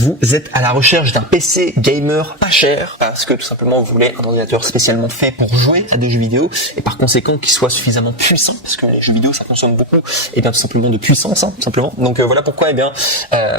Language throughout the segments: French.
vous êtes à la recherche d'un PC gamer pas cher, parce que tout simplement vous voulez un ordinateur spécialement fait pour jouer à des jeux vidéo, et par conséquent qu'il soit suffisamment puissant, parce que les jeux vidéo ça consomme beaucoup, et bien tout simplement de puissance, tout simplement. Donc voilà pourquoi,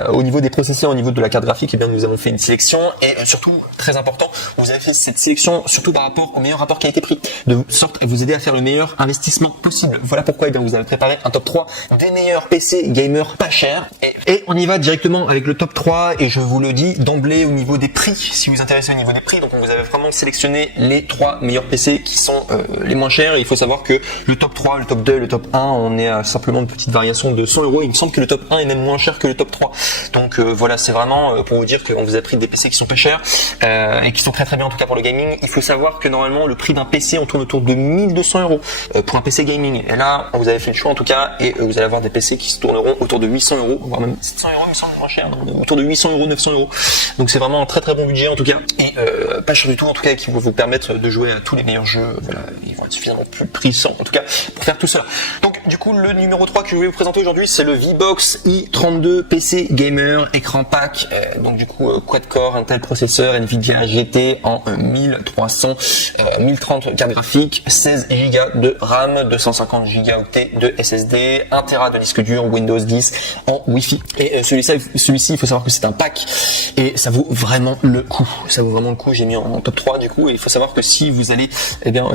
au niveau des processeurs, au niveau de la carte graphique, nous avons fait une sélection, et surtout, très important, vous avez fait cette sélection surtout par rapport au meilleur rapport qualité-prix, de sorte à vous aider à faire le meilleur investissement possible. Voilà pourquoi vous avez préparé un top 3 des meilleurs PC gamer pas chers, et on y va directement avec le top 3, et je vous le dis d'emblée au niveau des prix, si vous vous intéressez au niveau des prix, donc on vous avait vraiment sélectionné les 3 meilleurs PC qui sont les moins chers. Il faut savoir que le top 3, le top 2, le top 1, on est à simplement une petite variation de 100 €. Il me semble que le top 1 est même moins cher que le top 3. Donc voilà, c'est vraiment pour vous dire qu'on vous a pris des PC qui sont pas chers et qui sont très très bien en tout cas pour le gaming. Il faut savoir que normalement le prix d'un PC on tourne autour de 1200 € pour un PC gaming. Et là, vous avez fait le choix en tout cas, et vous allez avoir des PC qui se tourneront autour de 800 €, voire même 700 €, il me semble moins cher, donc autour de 800 €, 900 €. Donc c'est vraiment un très très bon budget en tout cas, et pas cher du tout en tout cas, qui va vous permettre de jouer à tous les meilleurs jeux. Voilà, ils vont être suffisamment plus puissants en tout cas pour faire tout cela. Donc du coup le numéro 3 que je voulais vous présenter aujourd'hui, c'est le VBox i32 PC Gamer écran pack, donc du coup quad-core, Intel processeur, Nvidia GT en 1030 carte graphique, 16 Go de RAM, 250 Go de SSD, 1 Tera de disque dur, Windows 10 en Wi-Fi. Et celui-ci, il faut savoir que c'est un pack, et ça vaut vraiment le coup. Ça vaut vraiment le coup. J'ai mis en top 3 du coup, et il faut savoir que si vous allez,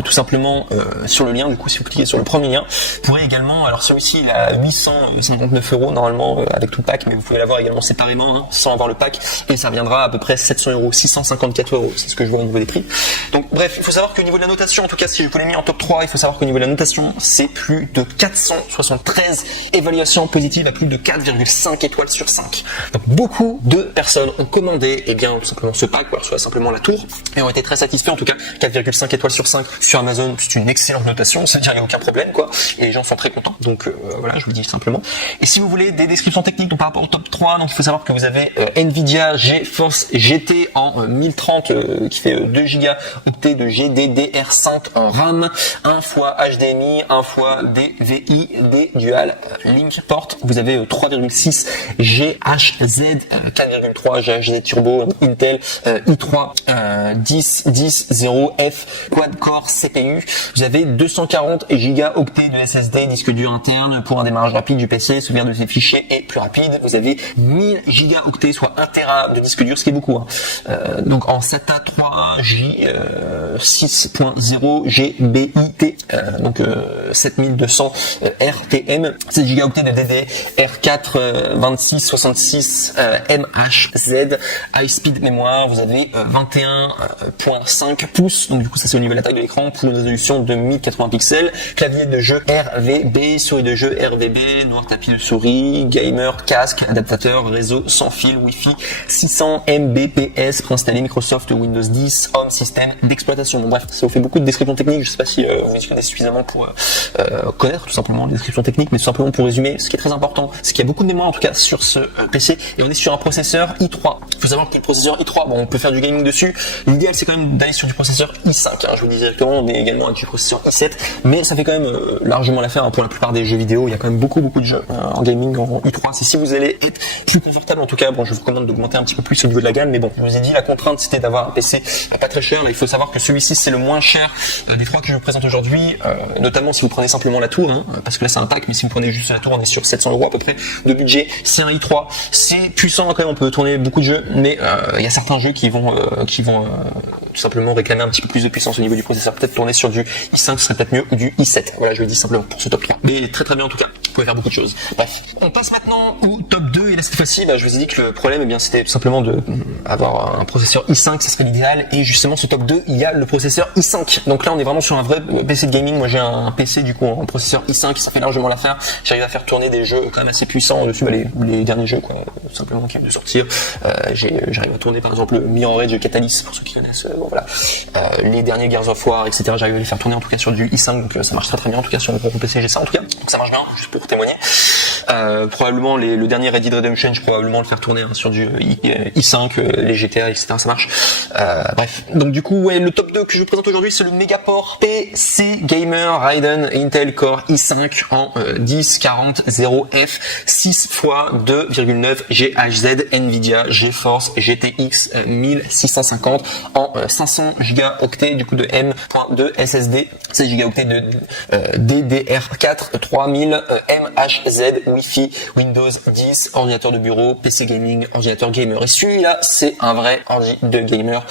tout simplement sur le lien, du coup, si vous cliquez sur le premier lien, vous pourrez également, alors celui-ci il a 859 € normalement avec tout le pack, mais vous pouvez l'avoir également séparément, sans avoir le pack, et ça reviendra à peu près 700 €, 654 €, c'est ce que je vois au niveau des prix. Donc bref, il faut savoir qu'au niveau de la notation, en tout cas si je vous l'ai mis en top 3, il faut savoir qu'au niveau de la notation, c'est plus de 473 évaluations positives à plus de 4,5 étoiles sur 5. Donc beaucoup de personnes ont commandé tout simplement ce pack, ou soit simplement la tour, et ont été très satisfaits. En tout cas 4,5 étoiles sur 5 sur Amazon, c'est une excellente notation, c'est-à-dire il n'y a aucun problème quoi, et les gens sont très contents. Donc voilà, je vous le dis simplement. Et si vous voulez des descriptions techniques donc par rapport au top 3, donc il faut savoir que vous avez Nvidia GeForce GT en 1030 qui fait 2 Go octets de GDDR5 en RAM, 1 fois HDMI, 1 fois DVI, des dual link port. Vous avez 3,6 GHZ, 4,3 GHZ turbo Intel i3 1010F quad core CPU. Vous avez 240 Go octets de SSD, disque dur interne pour un démarrage rapide du PC, sauvegarde de ses fichiers est plus rapide. Vous avez 1000 Go octets, soit 1 Tera de disque dur, ce qui est beaucoup. Donc en SATA 3J 6.0 GBIT, donc 7200 RTM, 16 Go octets de DDR4 2666 MHZ, high speed mémoire. Vous avez 21.5 pouces, donc du coup ça c'est au niveau de la taille de l'écran, pour une résolution de 1080 pixels, clavier de jeu RVB, souris de jeu RVB, noir tapis de souris, gamer, casque, adaptateur, réseau sans fil, Wi-Fi, 600 Mbps pour installer Microsoft Windows 10, Home System d'exploitation. Bon, bref, ça vous fait beaucoup de descriptions techniques. Je sais pas si vous y connaissez suffisamment pour connaître tout simplement les descriptions techniques, mais tout simplement pour résumer, ce qui est très important, c'est qu'il y a beaucoup de mémoire en tout cas sur ce PC, et on est sur un processeur i3. Il faut savoir que le processeur i3, bon, on peut faire du gaming dessus. L'idéal c'est quand même d'aller sur du processeur i5. Je vous dis directement, on est également avec du processeur i7, mais ça fait quand même largement l'affaire pour la plupart des jeux vidéo. Il y a quand même beaucoup de jeux en gaming en i3. C'est si vous allez être plus confortable, en tout cas, bon, je vous recommande d'augmenter un petit peu plus au niveau de la gamme, mais bon, je vous ai dit, la contrainte c'était d'avoir un PC pas très cher. Là, il faut savoir que celui-ci c'est le moins cher des 3 que je vous présente aujourd'hui, notamment si vous prenez simplement la tour, parce que là c'est un pack, mais si vous prenez juste la tour, on est sur 700 € à peu près de budget. C'est un i3, c'est puissant quand même, on peut tourner beaucoup de jeux, mais il y a certains jeux qui vont tout simplement réclamer un petit peu plus de puissance au niveau du processeur. Peut-être tourner sur du i5 serait peut-être mieux, ou du i7. Voilà, je le dis simplement pour ce top 3. Mais très très bien en tout cas, vous pouvez faire beaucoup de choses. Bref, on passe maintenant au top 2, et là cette fois-ci, je vous ai dit que le problème, c'était tout simplement de avoir un processeur i5, ça serait l'idéal, et justement ce top 2, il y a le processeur i5. Donc là on est vraiment sur un vrai PC de gaming. Moi j'ai un PC du coup en processeur i5, ça fait largement l'affaire. J'arrive à faire tourner des jeux quand même assez puissants dessus, les derniers jeux quoi, tout simplement qui viennent de sortir. J'arrive à tourner par exemple Mirror Edge Catalyst, pour ceux qui connaissent, bon, voilà. Les derniers Gears of War, etc. J'arrive à les faire tourner en tout cas sur du i5, donc ça marche très très bien en tout cas sur mon PC, j'ai ça en tout cas, donc ça marche bien, juste pour témoigner. Probablement le dernier Red Dead Redemption, je vais probablement le faire tourner sur du i5, les GTA, etc. Ça marche. Bref. Donc du coup, ouais, le top 2 que je vous présente aujourd'hui, c'est le Megaport PC Gamer Radeon Intel Core i5 en 1040F 6 x 2,9 GHz Nvidia GeForce GTX 1650 en 500 Go du coup de M.2 SSD, 16 Go de DDR4, 3000 MHz, Wi-Fi, Windows 10, ordinateur de bureau, PC gaming, ordinateur gamer. Et celui-là, c'est un vrai ordi de gamer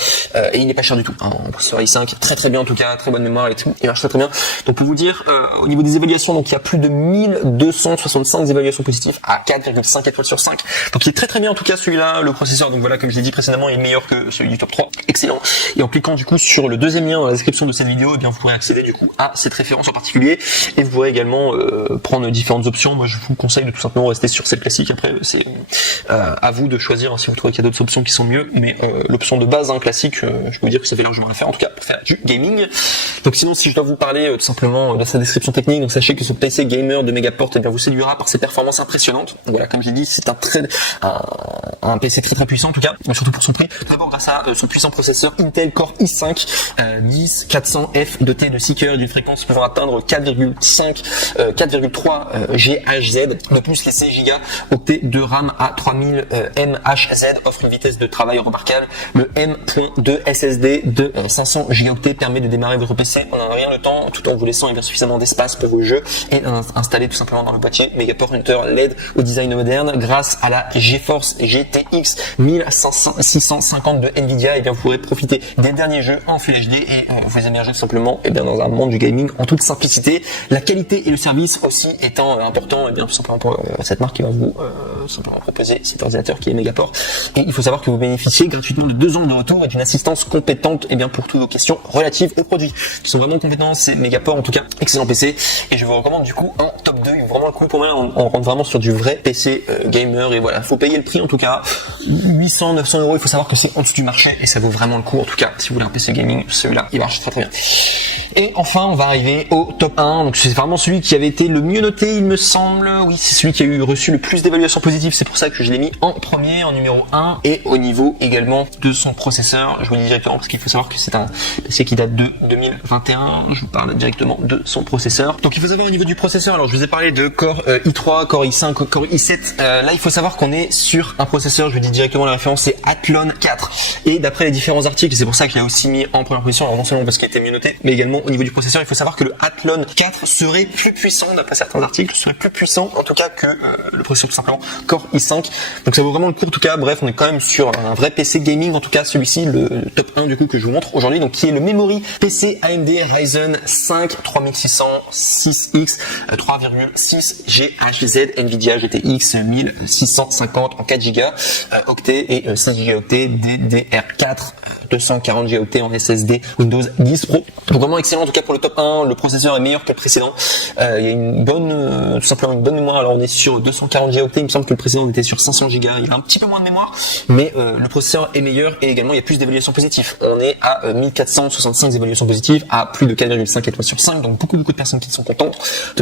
et il n'est pas cher du tout. En processeur i5, très bien en tout cas, très bonne mémoire et tout, il marche très bien. Donc pour vous dire, au niveau des évaluations, donc il y a plus de 1265 évaluations positives à 4,5 étoiles sur 5. Donc il est très bien en tout cas celui-là, le processeur. Donc voilà, comme je l'ai dit précédemment, il est meilleur que celui du top 3. Excellent. Et en cliquant du coup sur le deuxième lien dans la description de cette vidéo, eh bien vous pourrez accéder du coup à cette référence en particulier et vous pourrez également prendre différentes options. Moi je vous conseille de tout simplement rester sur celle classique. Après c'est à vous de choisir si vous trouvez qu'il y a d'autres options qui sont mieux, mais l'option de base classique, je peux vous dire que ça fait largement l'affaire en tout cas pour faire du gaming. Donc sinon, si je dois vous parler tout simplement de sa description technique, donc sachez que ce PC gamer de Megaport eh bien vous séduira par ses performances impressionnantes. Donc voilà, comme j'ai dit, c'est un PC très puissant en tout cas, mais surtout pour son prix. D'abord grâce à son puissant processeur Intel Core i5 10400F doté de 6 cœurs d'une fréquence pouvant atteindre 4,3 GHz. De plus, les 16 Go de RAM à 3000 MHz offrent une vitesse de travail remarquable. Le M.2 SSD de 500 Go permet de démarrer votre PC en rien de temps tout en vous laissant suffisamment d'espace pour vos jeux et installer tout simplement dans le boîtier Megaport Hunter LED au design moderne grâce à la GeForce GTX 1650 de Nvidia. Et bien vous pourrez profiter des derniers jeux en Full HD et vous immerger tout simplement dans un monde du gaming en toute simplicité. La qualité et le service aussi étant important, et bien tout simplement pour cette marque qui va vous simplement proposer cet ordinateur qui est Megaport. Et il faut savoir que vous bénéficiez gratuitement de 2 ans de retour et d'une assistance compétente et bien pour toutes vos questions relatives aux produits qui sont vraiment compétents. C'est Megaport en tout cas, excellent PC et je vous recommande du coup un top 2. Il vaut vraiment le coup pour moi, on rentre vraiment sur du vrai PC gamer et voilà, faut payer le prix en tout cas 800-900 €. Il faut savoir que c'est en dessous du marché et ça vaut vraiment le coup en tout cas. Si vous voulez un PC gaming, celui-là il marche très bien. Et enfin on va arriver au top 1, donc c'est vraiment celui qui avait été le mieux noté il me semble. Oui, c'est celui qui a reçu le plus d'évaluations positives, c'est pour ça que je l'ai mis en premier, en numéro 1. Et au niveau également de son processeur, je vous le dis directement parce qu'il faut savoir que c'est un PC qui date de 2021, je vous parle directement de son processeur. Donc il faut savoir au niveau du processeur, alors je vous ai parlé de Core i3, Core i5, Core i7, là il faut savoir qu'on est sur un processeur, je vous dis directement la référence, c'est Athlon 4. Et d'après les différents articles, c'est pour ça que je l'ai aussi mis en première position, alors non seulement parce qu'il était mieux noté, mais également au niveau du processeur, il faut savoir que le Athlon 4 serait plus puissant, d'après certains articles, serait plus puissant en tout cas que le processeur tout simplement Core i5. Donc ça vaut vraiment le coup en tout cas. Bref, on est quand même sur un vrai PC gaming, en tout cas celui-ci, le top 1 du coup que je vous montre aujourd'hui, donc qui est le Memory PC AMD Ryzen 5 3600 6X 3,6 GHz Nvidia GTX 1650 en 4 Go octets et 6 Go DDR4 240 Go en SSD Windows 10 Pro. Donc vraiment excellent en tout cas pour le top 1. Le processeur est meilleur que le précédent. Il y a une bonne, tout simplement une bonne mémoire. Alors on est sur 240 Go. Il me semble que le précédent était sur 500 Go. Il a un petit peu moins de mémoire, mais le processeur est meilleur et également il y a plus d'évaluations positives. On est à 1465 évaluations positives à plus de 4,5 étoiles sur 5. Donc beaucoup de personnes qui sont contentes,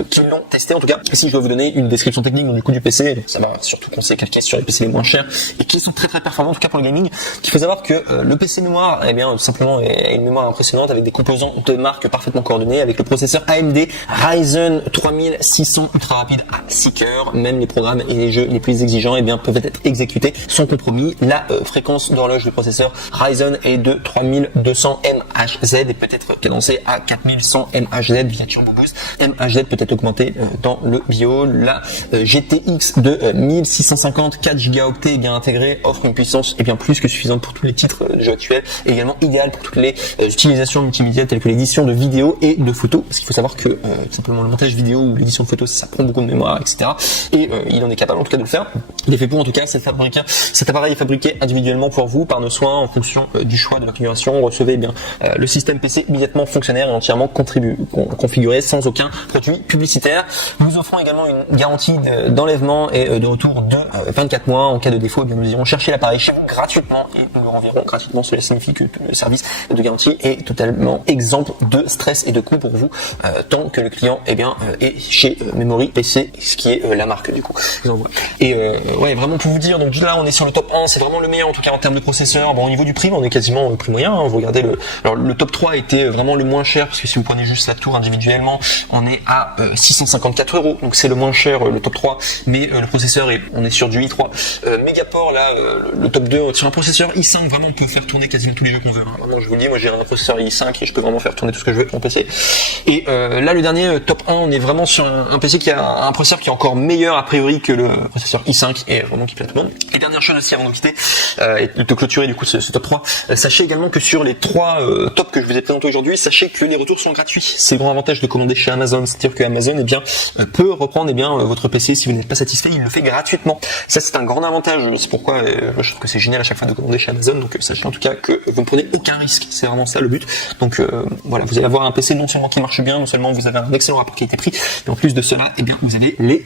qui l'ont testé en tout cas. Et si je dois vous donner une description technique donc, du coup du PC, ça va surtout conseiller calquer sur les PC les moins chers et qui sont très performants en tout cas pour le gaming. Il faut savoir que le PC mémoire, eh bien tout simplement a une mémoire impressionnante avec des composants de marque parfaitement coordonnés avec le processeur AMD Ryzen 3600 ultra rapide à 6 cœurs. Même les programmes et les jeux les plus exigeants eh bien peuvent être exécutés sans compromis. La fréquence d'horloge du processeur Ryzen est de 3200 MHz et peut être cadencée à 4100 MHz via Turbo Boost. MHz peut être augmenté dans le bio. La GTX de 1650 4 Go bien intégrée offre une puissance bien plus que suffisante pour tous les titres de jeux actuels et également idéal pour toutes les utilisations multimédia telles que l'édition de vidéos et de photos, parce qu'il faut savoir que tout simplement le montage vidéo ou l'édition de photos ça prend beaucoup de mémoire, etc. Et il en est capable en tout cas de le faire. Il est fait pour en tout cas. Cet appareil est fabriqué individuellement pour vous par nos soins en fonction du choix de la configuration. Recevez bien le système PC immédiatement fonctionnaire et entièrement configuré sans aucun produit publicitaire. Nous offrons également une garantie d'enlèvement et de retour de 24 mois. En cas de défaut, eh bien, nous irons chercher l'appareil chez vous gratuitement et nous le renverrons gratuitement. Cela signifie que le service de garantie est totalement exempt de de stress et de coût pour vous, tant que le client est chez Memory PC, ce qui est la marque du coup. Et ouais, vraiment pour vous dire, donc là on est sur le top 1, c'est vraiment le meilleur en tout cas en termes de processeur. Bon, au niveau du prix, on est quasiment au prix moyen, hein. Vous regardez alors le top 3 était vraiment le moins cher, parce que si vous prenez juste la tour individuellement, on est à 654 €, donc c'est le moins cher, le top 3, mais le processeur on est sur du i3. Megaport là, le top 2, sur un processeur i5, vraiment on peut faire tourner quasiment tous les jeux qu'on veut, hein. Vraiment, je vous le dis, moi j'ai un processeur i5 et je peux vraiment faire tourner tout ce que je veux avec mon PC. Et là le dernier top 1, on est vraiment sur un PC qui a un processeur qui est encore meilleur a priori que le processeur i5 et vraiment qui plaît à tout le monde. Et dernière chose aussi avant de quitter et de clôturer du coup ce top 3, sachez également que sur les 3 tops que je vous ai présentés aujourd'hui, sachez que les retours sont gratuits. C'est le grand avantage de commander chez Amazon, c'est-à-dire que Amazon peut reprendre votre PC si vous n'êtes pas satisfait, il le fait gratuitement. Ça c'est un grand avantage, c'est pourquoi je trouve que c'est génial à chaque fois de commander chez Amazon, donc sachez en tout cas que vous ne prenez aucun risque, c'est vraiment ça le but. Donc voilà, vous allez avoir un PC non seulement qui marche bien, non seulement vous avez un excellent rapport qualité-prix, mais en plus de cela, vous avez les